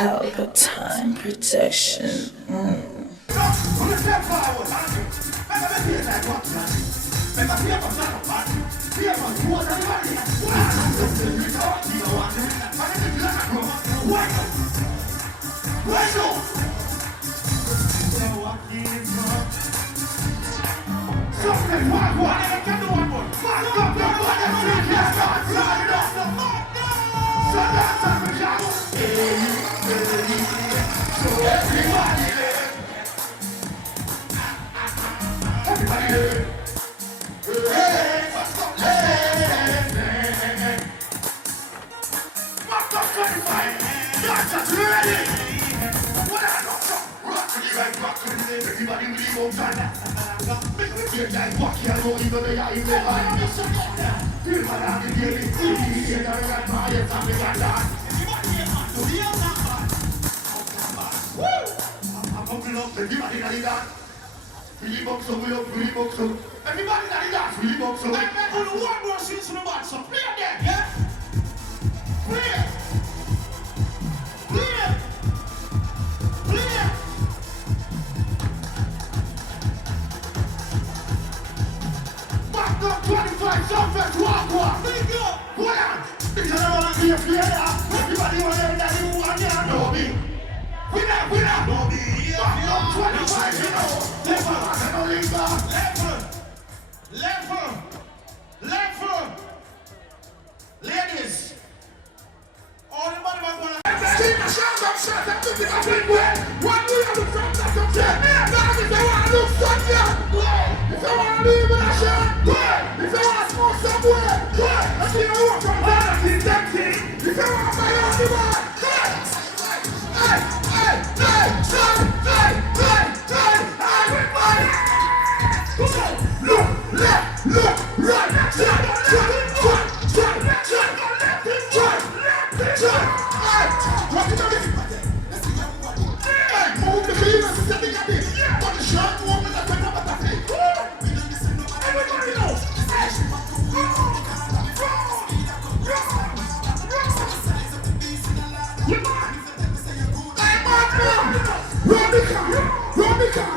Pelpa time protection. Everybody that is dance, really box up. I'm going to one more since the match, so play again, yeah? Play it! Play it! Play it! Back up 25, Southwest, walk. Big up! Hold on! Because I want to be a player. Everybody want to hear that you want to know me. Winner! Know me, yeah. Back up 25, you know. Never, I don't leave back. Level! Ladies! All the money man wanna see the shots up shot and put it up in way. What do you look from that up there? Now if you wanna look from there, if you wanna leave with a shot, if you wanna smoke somewhere, if you wanna walk from there, if you wanna buy on the bar, Look, right, move the feelings, setting up it. But the shirt woman that went up at the feet. Everybody knows. Run the car.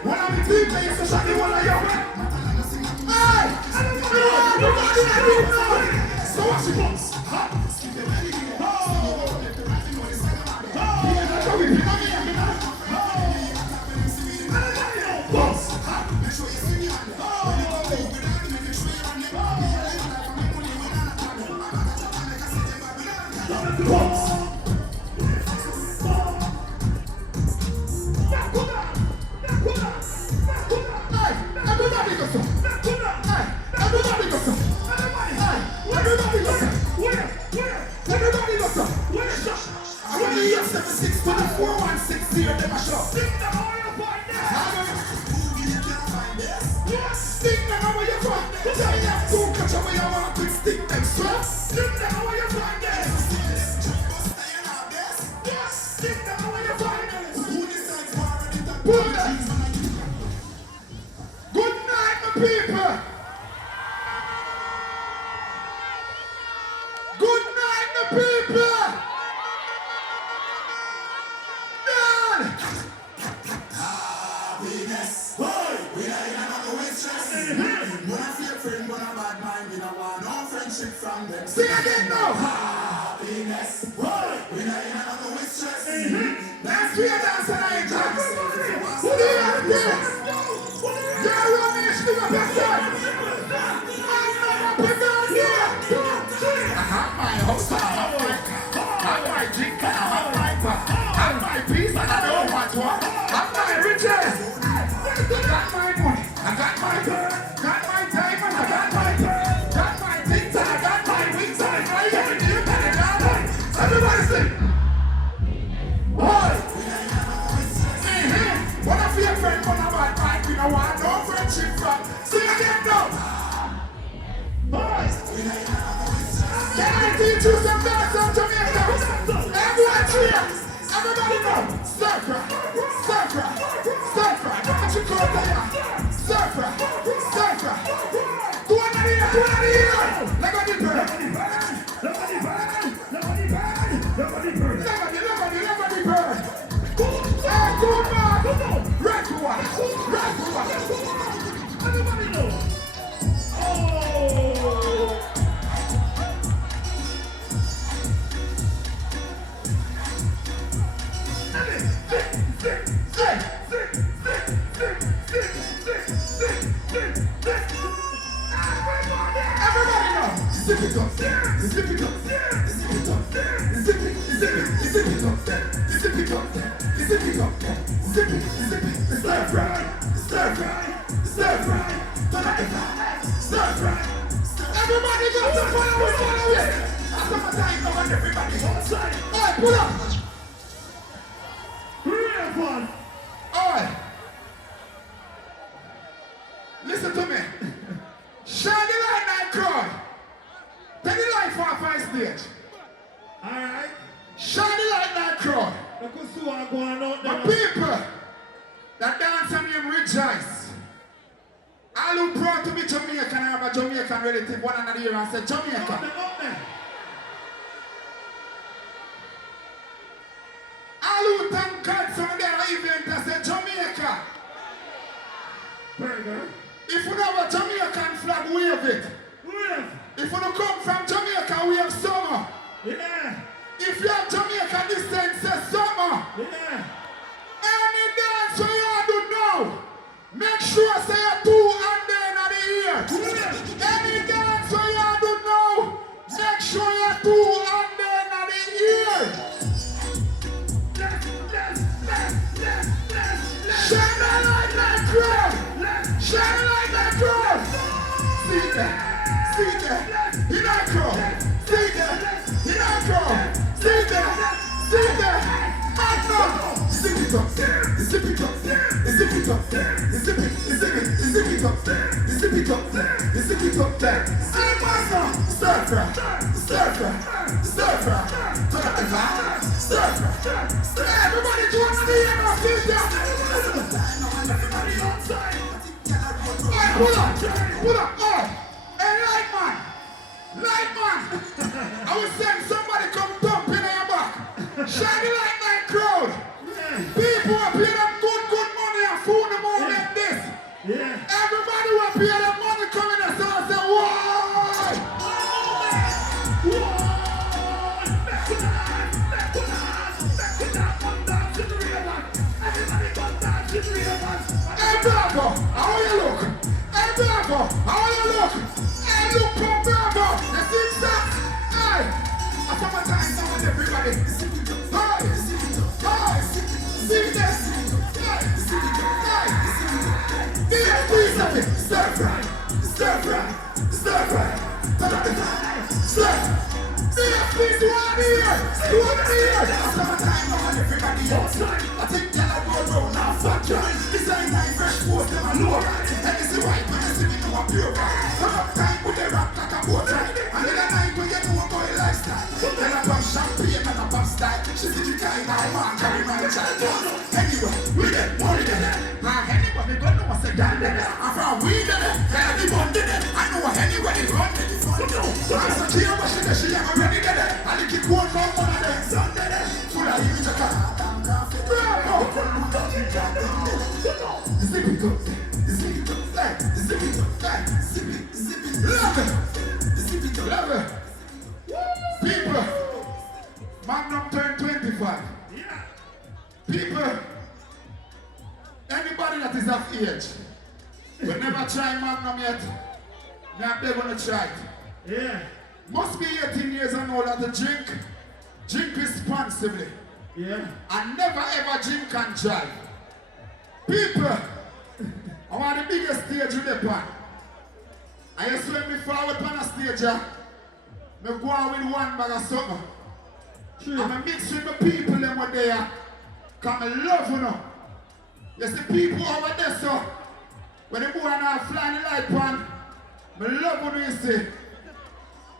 When I'm in team, they used to shut me one of your so what she wants? Good night, my people. Good night, my people. Done. Happiness. Boy, we are in another way stress. When I feel friend, when I'm bad mind, we don't want no friendship from them. Sing again now. Happiness. Boy, we are in another way stress. Let's be a dance and I enjoy. Who do you have this? You're running to the best side. I'm not up here. I have my house, I have my drink, I have my peace, and I don't want one. I have my riches. I got my money, I got my girl, got my time, and I got my girl, got my things, and I got my wings, and I got everything, and I got my. Everybody sing. Boy. When I feel friend, when I'm bad mind, we don't want no friendship from. Sing again now. Boys. Can I teach you some dance from Jamaica? Surfer, surfer, surfer. What you call that? Surfer, surfer. Do one of the ear. Let go the bird. Let go the bird. Hey, good man. Red one. Everybody know. Oh. Everybody know. Zip it up, zip it up, zip it up, zip it up, zip it up, zip it up, zip it, stir fry, stir fry, stir fry, stir fry. Everybody got to follow it. After my time, come on, everybody outside. Alright, pull up. Real fun. Alright. Listen to me. Shine the light night crowd. Take the light for a fine stage. Alright. Shine the light night crowd. My people that dance and name rejoice. All who proud to be Jamaican and have a Jamaican relative one another here and say Jamaica. All who thank God some of them event and say Jamaica. Very good. If you have a Jamaican flag, wave it. If you come from Jamaica, we have summer. Yeah. If you have Jamaica distance, say summer. Yeah. Any dance you do now, make sure say a 2 and then at the ear. Yeah. Any dance you do now, make sure you 2 and then at the ear. Shine the light like crowd. Shine like that crowd. See that. In that crowd. See that. In that crowd. See that. Magnum. Zip it up. Zip it up. Zip it up. Zip it up. Hey, Magnum. Stir fry. Everybody join the end of this. Everybody outside. Hey, pull up. Hey, light man. I was saying somebody come dump in your back. Shine the light night crowd. People will pay them good money and food the moment this. Everybody will pay them money coming and say, why? Hey, Bravo, how you look? Hey, Bravo, how you look? Hey, look for Bravo. You see that? Hey, I saw my time, I want everybody. Hey, see this? Hey, please, stir fry. Please, one here. I saw my time, I want everybody outside. I think that I will roll now, fuck you. This ain't like fresh force, them a low. And it's the white man, see me know I'm pure. Some of time with the rock like a boat ride. And then a night when you know I'm going lifestyle. Then I pump champagne and I pump style. She see the kind of man carry my child. Anyway, we get money in it. Anybody don't know what's a gun in it. I'm from weed in it. Then I keep on in it. I know anybody run in it. I'm so clear what she am already in it. I think it won't from one of them. Sunday then. Full of you to come. Bravo! Zip it up. Love it. People, Magnum turned 25. People, anybody that is of age, will never try Magnum yet, they're going to try it. Yeah. Must be 18 years and older to drink responsibly. Yeah. And never ever drink and drive. People, I want the biggest stage with the pan. I used to when me forward on a stage, me go on with one bag of something. True. And I mix with the people them over there. Cause I love you know. You see people over there so when the boy now flying the light pan, I love you you see.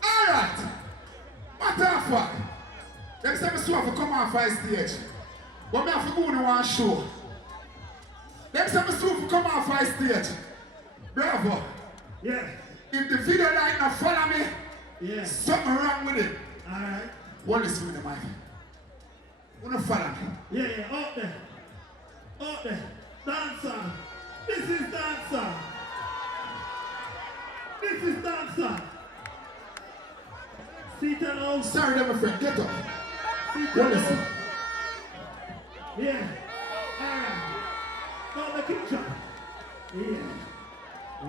Alright. What the fuck? Them say me swap to come on for stage. What me have to go in one show? Next time I see come off my stage. Bravo. Yeah. If the video line not follow me, Yeah. something wrong with it. Alright. What is with the mic? Wanna follow me? Yeah, yeah, up there. Up there. Dancer. This is dancer. This is dancer. Sit down. Sorry, my friend, get up. Sit What is it? down. Yeah. Alright. Not the kitchen. Yeah.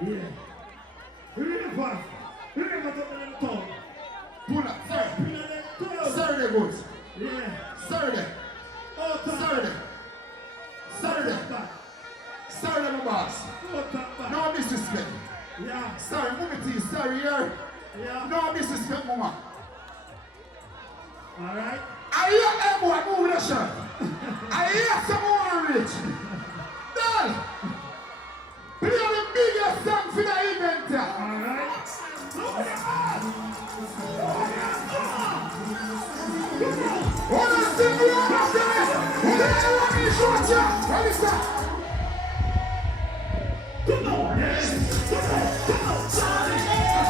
Yeah. River. River to them tongue. Pull up, sorry. Pull on them toes. Sorry, there, boys. Yeah. Sorry, there. Oh, top Sorry, there. Sorry, there. back. Sorry, there, my boss. Oh, top back. No disrespect. Yeah. Sorry, move it to you. Sorry, here. Yeah. No disrespect, mama. Alright. I hear everyone move the shirt. I hear someone rich. Dad, play the biggest song for the event. Alright. Look at that. Hold on, sing me on after me. Hold on, I want me to show you. What is that? Come on. Yes. Come on. Come on.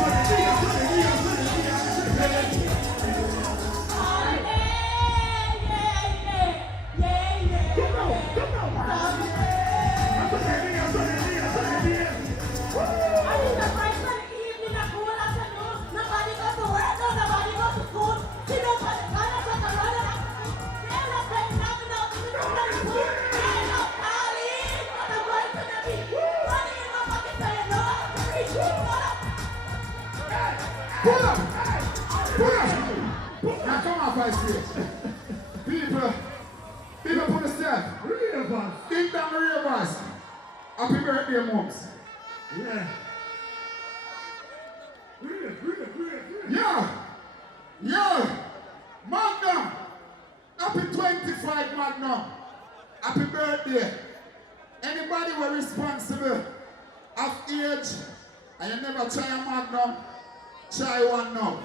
Pull up! Pull up! Now come off my stage. People put a step. River. Ding dong ravers. Happy birthday, moms. Yeah. River. Yo! Magnum! Happy 25 Magnum. Happy birthday. Anybody who is responsible of age and you never try a Magnum, try one now.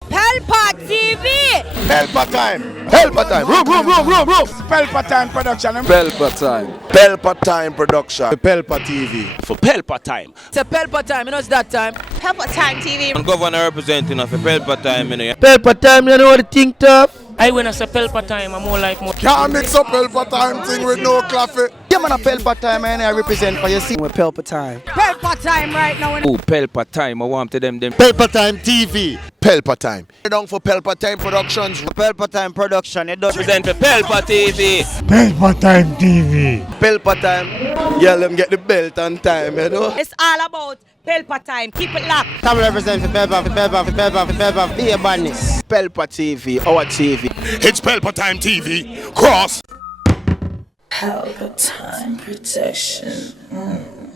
Pelpa TV! Pelpa time! Pelpa time! Room! Pelpa time production! Pelpa time! Pelpa time production! Pelpa TV! For Pelpa time. It's a Pelpa time, you know it's that time. Pelpa Time TV. I'm governor representing of a Pelpa time, you know. Pelpa time, you know what the thing tough? I when I say Pelpa time, I'm more like more. Can't mix up Pelpa time thing with no coffee. Yeah man, a Pelpa time and I represent for you see. With Pelpa time. Pelpa time right now. Oh, Pelpa time, I want to them. Pelpa time TV! Pelpa time! Down for Pelpa time productions. Pelpa time production, it does Represent for Pelpa TV. Pelpa time TV! Pelpa time, yeah, let them get the belt on time, you know. It's all about Pelpa time. Keep it locked. Come represent for Pelpa, be a badness. Pelpa TV, our TV. It's Pelpa time TV, cross. Pelpa time protection.